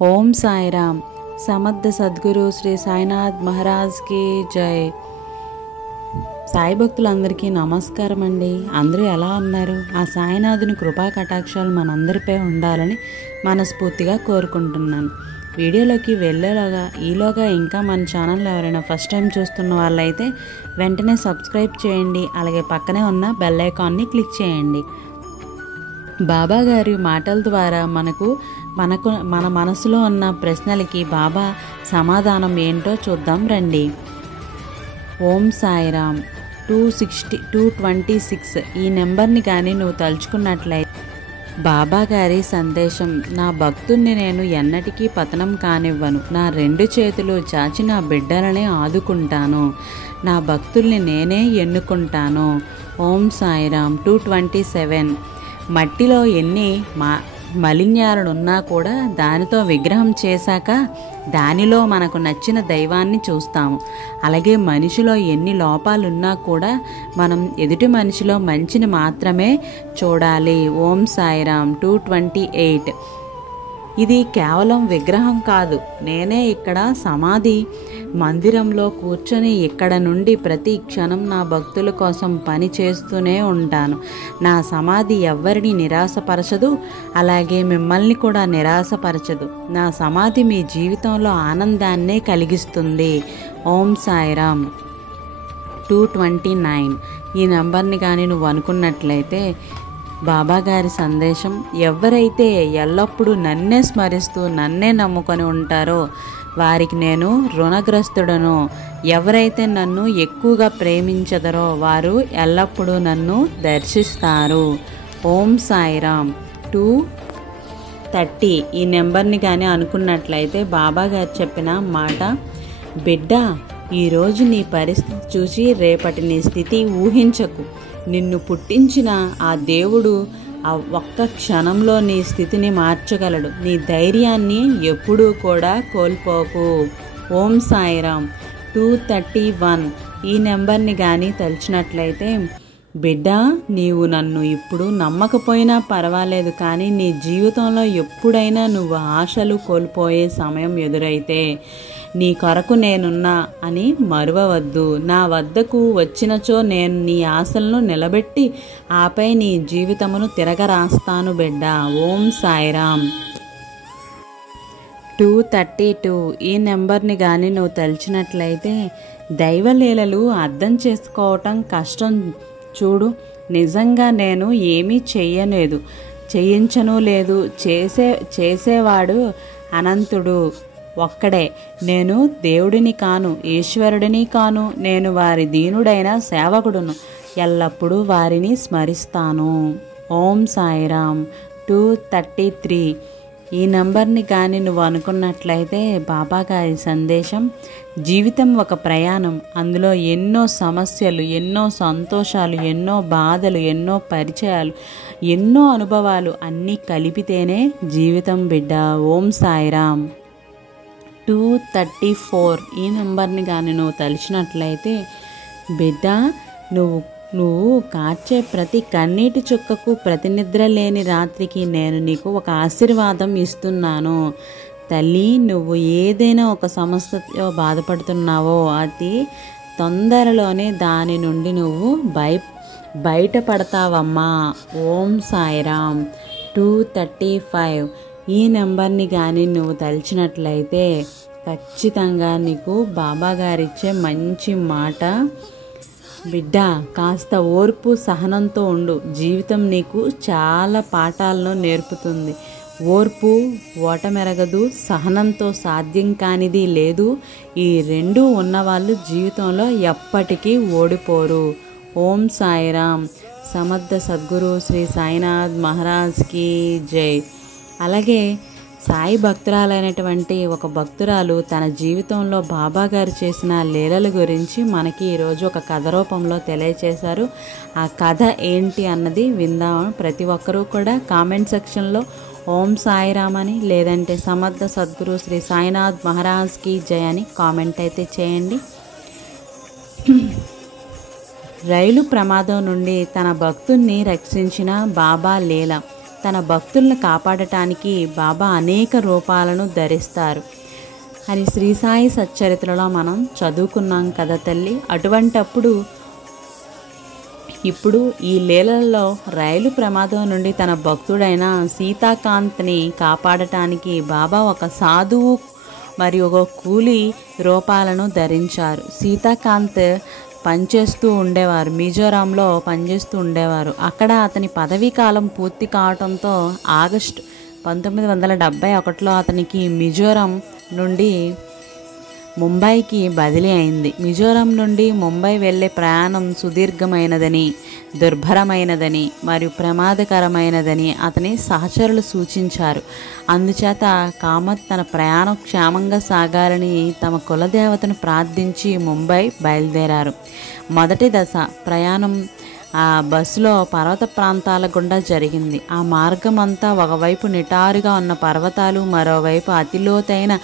ఓం సాయిరామ్. సమర్థ సద్గురు శ్రీ సాయినాథ్ మహారాజ్కి జై. సాయి భక్తులందరికీ నమస్కారం అండి. అందరూ ఎలా ఉన్నారు? ఆ సాయినాథుని కృపా కటాక్షాలు మనందరిపై ఉండాలని మనస్ఫూర్తిగా కోరుకుంటున్నాను. వీడియోలోకి ఈలోగా ఇంకా మన ఛానల్ ఎవరైనా ఫస్ట్ టైం చూస్తున్న వాళ్ళైతే వెంటనే సబ్స్క్రైబ్ చేయండి. అలాగే పక్కనే ఉన్న బెల్ ఐకాన్ని క్లిక్ చేయండి. బాబా గారి మాటల ద్వారా మన మనసులో ఉన్న ప్రశ్నలకి బాబా సమాధానం ఏంటో చూద్దాం రండి. ఓం సాయిరామ్. 226 ఈ నెంబర్ని కానీ నువ్వు తలుచుకున్నట్లయితే బాబా గారి సందేశం: నా భక్తుణ్ణి నేను ఎన్నటికీ పతనం కానివ్వను. నా 2 చేతులు చాచి నా బిడ్డలని ఆదుకుంటాను. నా భక్తుల్ని నేనే ఎన్నుకుంటాను. ఓం సాయిరామ్. 227 మట్టిలో ఎన్ని మలిన్యాలున్నా కూడా దానితో విగ్రహం చేశాక దానిలో మనకు నచ్చిన దైవాన్ని చూస్తాము. అలాగే మనిషిలో ఎన్ని లోపాలున్నా కూడా మనం ఎదుటి మనిషిలో మంచిని మాత్రమే చూడాలి. ఓం సాయిరామ్. 228 ఇది కేవలం విగ్రహం కాదు. నేనే ఇక్కడ సమాధి మందిరంలో కూర్చొని ఇక్కడ నుండి ప్రతి క్షణం నా భక్తుల కోసం పని చేస్తూనే ఉంటాను. నా సమాధి ఎవ్వరిని నిరాశపరచదు, అలాగే మిమ్మల్ని కూడా నిరాశపరచదు. నా సమాధి మీ జీవితంలో ఆనందాన్నే కలిగిస్తుంది. ఓం సాయిరామ్. 229 ఈ నెంబర్ని కానీ నువ్వు అనుకున్నట్లయితే బాబా గారి సందేశం: ఎవరైతే ఎల్లప్పుడూ నన్నే స్మరిస్తూ నన్నే నమ్ముకొని ఉంటారో వారికి నేను రుణగ్రస్తుడను. ఎవరైతే నన్ను ఎక్కువగా ప్రేమించదరో వారు ఎల్లప్పుడూ నన్ను దర్శిస్తారు. ఓం సాయిరామ్. 230 ఈ నెంబర్ని కానీ అనుకున్నట్లయితే బాబా గారు చెప్పిన మాట: బిడ్డ, ఈరోజు నీ పరిస్థితి చూసి రేపటి నీ స్థితి ఊహించకు. నిన్ను పుట్టించిన ఆ దేవుడు ఆ ఒక్క క్షణంలో నీ స్థితిని మార్చగలడు. నీ ధైర్యాన్ని ఎప్పుడూ కూడా కోల్పోకు. ఓం సాయిరామ్. 231 ఈ నెంబర్ని కానీ తలిచినట్లయితే బిడ్డ, నీవు నన్ను ఇప్పుడు నమ్మకపోయినా పర్వాలేదు, కానీ నీ జీవితంలో ఎప్పుడైనా నువ్వు ఆశలు కోల్పోయే సమయం ఎదురైతే నీ కొరకు నేనున్నా అని మరువవద్దు. నా వద్దకు వచ్చినచో నేను నీ ఆశలను నిలబెట్టి ఆపై నీ జీవితమును తిరగరాస్తాను బిడ్డ. ఓం సాయిరామ్. 232 ఈ నెంబర్ని కానీ నువ్వు తలిచినట్లయితే దైవలీలలు అర్థం చేసుకోవటం కష్టం చూడు. నిజంగా నేను ఏమీ చేయించను లేదు. చేసేవాడు అనంతుడు ఒక్కడే. నేను దేవుడిని కాను, ఈశ్వరుడిని కాను. నేను వారి దీనుడైన సేవకుడును. ఎల్లప్పుడూ వారిని స్మరిస్తాను. ఓం సాయిరామ్. 233 ఈ నెంబర్ని కానీ నువ్వు అనుకున్నట్లయితే బాబా గారి సందేశం: జీవితం ఒక ప్రయాణం. అందులో ఎన్నో సమస్యలు, ఎన్నో సంతోషాలు, ఎన్నో బాధలు, ఎన్నో పరిచయాలు, ఎన్నో అనుభవాలు అన్నీ కలిపితేనే జీవితం బిడ్డ. ఓం సాయిరామ్. 234 ఈ నెంబర్ని కానీ నువ్వు తలిచినట్లయితే బిడ్డ, నువ్వు కార్చే ప్రతి కన్నీటి చుక్కకు, ప్రతి నిద్ర లేని రాత్రికి నేను నీకు ఒక ఆశీర్వాదం ఇస్తున్నాను. తల్లి, నువ్వు ఏదైనా ఒక సమస్యతో బాధపడుతున్నావో అతి తొందరలోనే దాని నుండి నువ్వు బయటపడతావమ్మా. ఓం సాయిరామ్. 235 ఈ నెంబర్ని కానీ నువ్వు తలిచినట్లయితే ఖచ్చితంగా నీకు బాబా గారిచ్చే మంచి మాట: బిడ్డ, కాస్త ఓర్పు సహనంతో ఉండు. జీవితం నీకు చాలా పాఠాలను నేర్పుతుంది. ఓర్పు ఓటమెరగదు, సహనంతో సాధ్యం కానిది లేదు. ఈ 2 ఉన్నవాళ్ళు జీవితంలో ఎప్పటికీ ఓడిపోరు. ఓం సాయిరామ్. సమర్థ సద్గురు శ్రీ సాయినాథ్ మహారాజ్కి జై. అలాగే సాయి భక్తురాలైనటువంటి ఒక భక్తురాలు తన జీవితంలో బాబా గారు చేసిన లీలల గురించి మనకి ఈరోజు ఒక కథ రూపంలో తెలియచేశారు. ఆ కథ ఏంటి అన్నది విందాం. ప్రతి ఒక్కరూ కూడా కామెంట్ సెక్షన్లో ఓం సాయిరామ్ అని లేదంటే సమర్థ సద్గురు శ్రీ సాయినాథ్ మహారాజ్కి జై అని కామెంట్ అయితే చేయండి. రైలు ప్రమాదం నుండి తన భక్తుణ్ణి రక్షించిన బాబా లీల. తన భక్తులను కాపాడటానికి బాబా అనేక రూపాలను ధరిస్తారు అని శ్రీ సాయి సచ్చరిత్రలో మనం చదువుకున్నాం కదా తల్లి. అటువంటప్పుడు ఇప్పుడు ఈ లీలల్లో రైలు ప్రమాదం నుండి తన భక్తుడైన సీతాకాంత్ని కాపాడటానికి బాబా ఒక సాధువు మరియు ఒక కూలీ రూపాలను ధరించారు. సీతాకాంత్ పనిచేస్తూ ఉండేవారు, మిజోరాంలో పనిచేస్తూ ఉండేవారు. అక్కడ అతని పదవీ కాలం పూర్తి కావడంతో ఆగస్టు 1971లో అతనికి మిజోరాం నుండి ముంబైకి బదిలీ అయింది. మిజోరాం నుండి ముంబై వెళ్ళే ప్రయాణం సుదీర్ఘమైనదని, దుర్భరమైనదని మరియు ప్రమాదకరమైనదని అతని సహచరులు సూచించారు. అందుచేత కామత్ తన ప్రయాణం క్షేమంగా సాగాలని తమ కులదేవతను ప్రార్థించి ముంబై బయలుదేరారు. మొదటి దశ ప్రయాణం ఆ బస్సులో పర్వత ప్రాంతాల గుండా జరిగింది. ఆ మార్గం అంతా ఒకవైపు నిటారుగా ఉన్న పర్వతాలు, మరోవైపు అతిలోతైన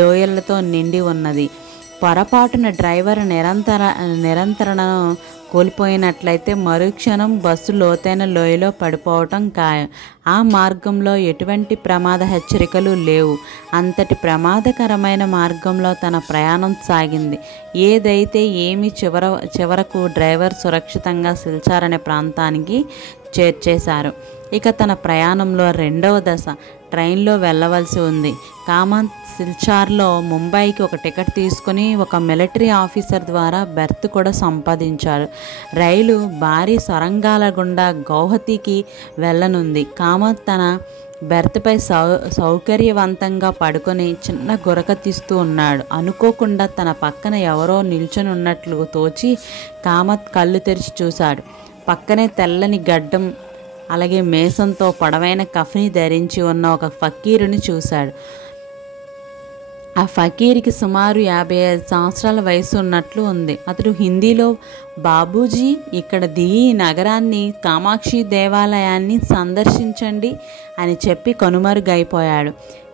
లోయలతో నిండి ఉన్నది. పొరపాటున డ్రైవర్ నిరంతరణను కోల్పోయినట్లయితే మరుక్షణం బస్సు లోతైన లోయలో పడిపోవటం ఖాయం. ఆ మార్గంలో ఎటువంటి ప్రమాద హెచ్చరికలు లేవు. అంతటి ప్రమాదకరమైన మార్గంలో తన ప్రయాణం సాగింది. ఏదైతే ఏమి చివరకు డ్రైవర్ సురక్షితంగా సిల్చార్ అనే ప్రాంతానికి చేర్చేశారు. ఇక తన ప్రయాణంలో రెండవ దశ ట్రైన్లో వెళ్ళవలసి ఉంది. కామత్ సిల్చార్లో ముంబైకి ఒక టికెట్ తీసుకుని ఒక మిలిటరీ ఆఫీసర్ ద్వారా బెర్త్ కూడా సంపాదించాడు. రైలు భారీ సొరంగాల గుండా గౌహతికి వెళ్ళనుంది. కామత్ తన బెర్త్పై సౌకర్యవంతంగా పడుకొని చిన్న గురక తీస్తూ ఉన్నాడు. అనుకోకుండా తన పక్కన ఎవరో నిల్చొని ఉన్నట్లు తోచి కామత్ కళ్ళు తెరిచి చూశాడు. పక్కనే తెల్లని గడ్డం, అలాగే మేసంతో పొడవైన కఫ్ని ధరించి ఉన్న ఒక ఫకీరుని చూశాడు. ఆ ఫకీర్కి సుమారు 55 సంవత్సరాల వయసు ఉన్నట్లు ఉంది. అతడు హిందీలో, బాబూజీ ఇక్కడ దిగి నగరాన్ని, కామాక్షి దేవాలయాన్ని సందర్శించండి అని చెప్పి కనుమరుగైపోయాడు.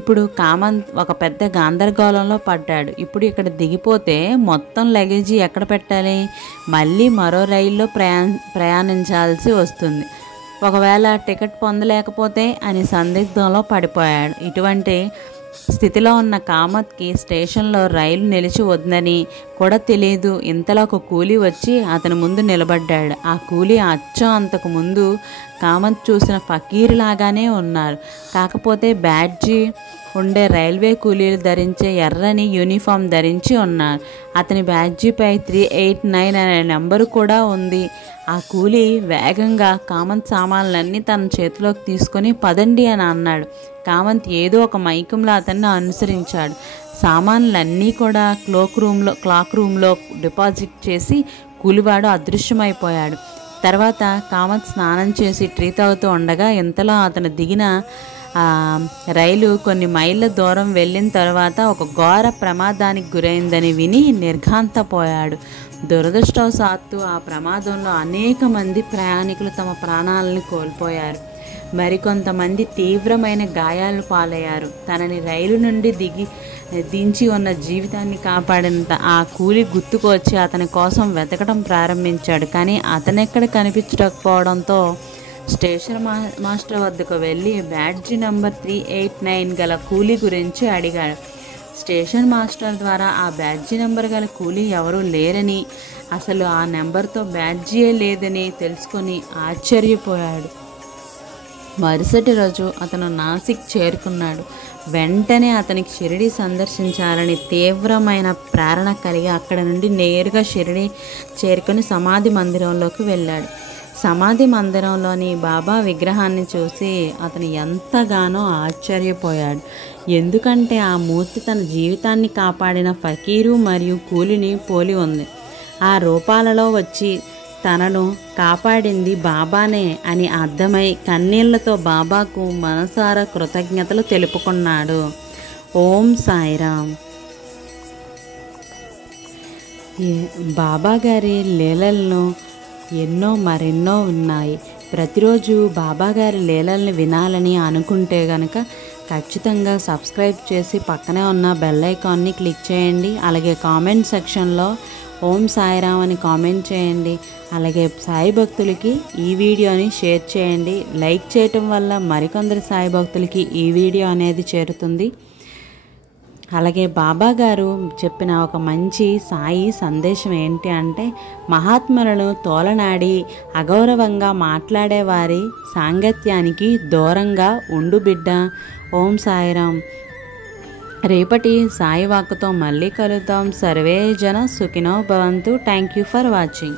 ఇప్పుడు కామంత్ ఒక పెద్ద గందరగోళంలో పడ్డాడు. ఇప్పుడు ఇక్కడ దిగిపోతే మొత్తం లగేజీ ఎక్కడ పెట్టాలి? మళ్ళీ మరో రైల్లో ప్రయాణించాల్సి వస్తుంది. ఒకవేళ టికెట్ పొందలేకపోతే అని సందిగ్ధంలో పడిపోయాడు. ఇటువంటి స్థితిలో ఉన్న కామత్కి స్టేషన్లో రైలు నిలిచి వద్దని కూడా తెలియదు. ఇంతలో ఒక కూలీ వచ్చి అతని ముందు నిలబడ్డాడు. ఆ కూలీ అచ్చం అంతకు ముందు కామత్ చూసిన ఫకీర్ లాగానే ఉన్నారు. కాకపోతే బ్యాడ్జీ ఉండే రైల్వే కూలీలు ధరించే ఎర్రని యూనిఫామ్ ధరించి ఉన్నారు. అతని బ్యాడ్జీపై 389 అనే నెంబరు కూడా ఉంది. ఆ కూలీ వేగంగా కామంత్ సామాన్లన్నీ తన చేతిలోకి తీసుకొని పదండి అని అన్నాడు. కామంత్ ఏదో ఒక మైకంలో అతన్ని అనుసరించాడు. సామాన్లన్నీ కూడా క్లాక్ రూమ్లో డిపాజిట్ చేసి కూలివాడు అదృశ్యమైపోయాడు. తర్వాత కామంత్ స్నానం చేసి టీ తాగుతూ ఉండగా ఇంతలో అతను దిగిన రైలు కొన్ని మైళ్ళ దూరం వెళ్ళిన తర్వాత ఒక ఘోర ప్రమాదానికి గురైందని విని నిర్ఘాంతపోయాడు. దురదృష్టవశాత్తు ఆ ప్రమాదంలో అనేక మంది ప్రయాణికులు తమ ప్రాణాలను కోల్పోయారు. మరికొంతమంది తీవ్రమైన గాయాలు పాలయ్యారు. తనని రైలు నుండి దించి ఉన్న జీవితాన్ని కాపాడినంత ఆ కూలి గుర్తుకొచ్చి అతని కోసం వెతకడం ప్రారంభించాడు. కానీ అతనెక్కడ కనిపించకపోవడంతో స్టేషన్ మాస్టర్ వద్దకు వెళ్ళి బ్యాడ్జీ నంబర్ 389 గల కూలీ గురించి అడిగాడు. స్టేషన్ మాస్టర్ ద్వారా ఆ బ్యాడ్జీ నెంబర్ గల కూలీ ఎవరూ లేరని, అసలు ఆ నెంబర్తో బ్యాడ్జీయే లేదని తెలుసుకొని ఆశ్చర్యపోయాడు. మరుసటి రోజు అతను నాసిక్ చేరుకున్నాడు. వెంటనే అతనికి షిరిడి సందర్శించాలని తీవ్రమైన ప్రేరణ కలిగి అక్కడ నుండి నేరుగా షిరిడి చేరుకొని సమాధి మందిరంలోకి వెళ్ళాడు. సమాధి మందిరంలోని బాబా విగ్రహాన్ని చూసి అతను ఎంతగానో ఆశ్చర్యపోయాడు. ఎందుకంటే ఆ మూర్తి తన జీవితాన్ని కాపాడిన ఫకీరు మరియు కూలిని పోలి ఉంది. ఆ రూపాలలో వచ్చి తనను కాపాడింది బాబానే అని అర్థమై కన్నీళ్లతో బాబాకు మనసారా కృతజ్ఞతలు తెలుపుకున్నాడు. ఓం సాయిరామ్. బాబా గారి లీలలను మరెన్నో ఉన్నాయి. ప్రతిరోజు బాబాగారి లీలల్ని వినాలని అనుకుంటే కనుక ఖచ్చితంగా సబ్స్క్రైబ్ చేసి పక్కనే ఉన్న బెల్ ఐకాన్ని క్లిక్ చేయండి. అలాగే కామెంట్ సెక్షన్లో ఓం సాయిరామ్ అని కామెంట్ చేయండి. అలాగే సాయి భక్తులకి ఈ వీడియోని షేర్ చేయండి. లైక్ చేయటం వల్ల మరికొందరు సాయి భక్తులకి ఈ వీడియో అనేది చేరుతుంది. అలాగే బాబా గారు చెప్పిన ఒక మంచి సాయి సందేశం ఏంటి అంటే, మహాత్ములను తోలనాడి అగౌరవంగా మాట్లాడే వారి సాంగత్యానికి దూరంగా ఉండు బిడ్డ. ఓం సాయిరామ్. రేపటి సాయి వాక్కుతో మళ్ళీ కలుద్దాం. సర్వే జన సుఖినో భవంతు. Thank you for watching.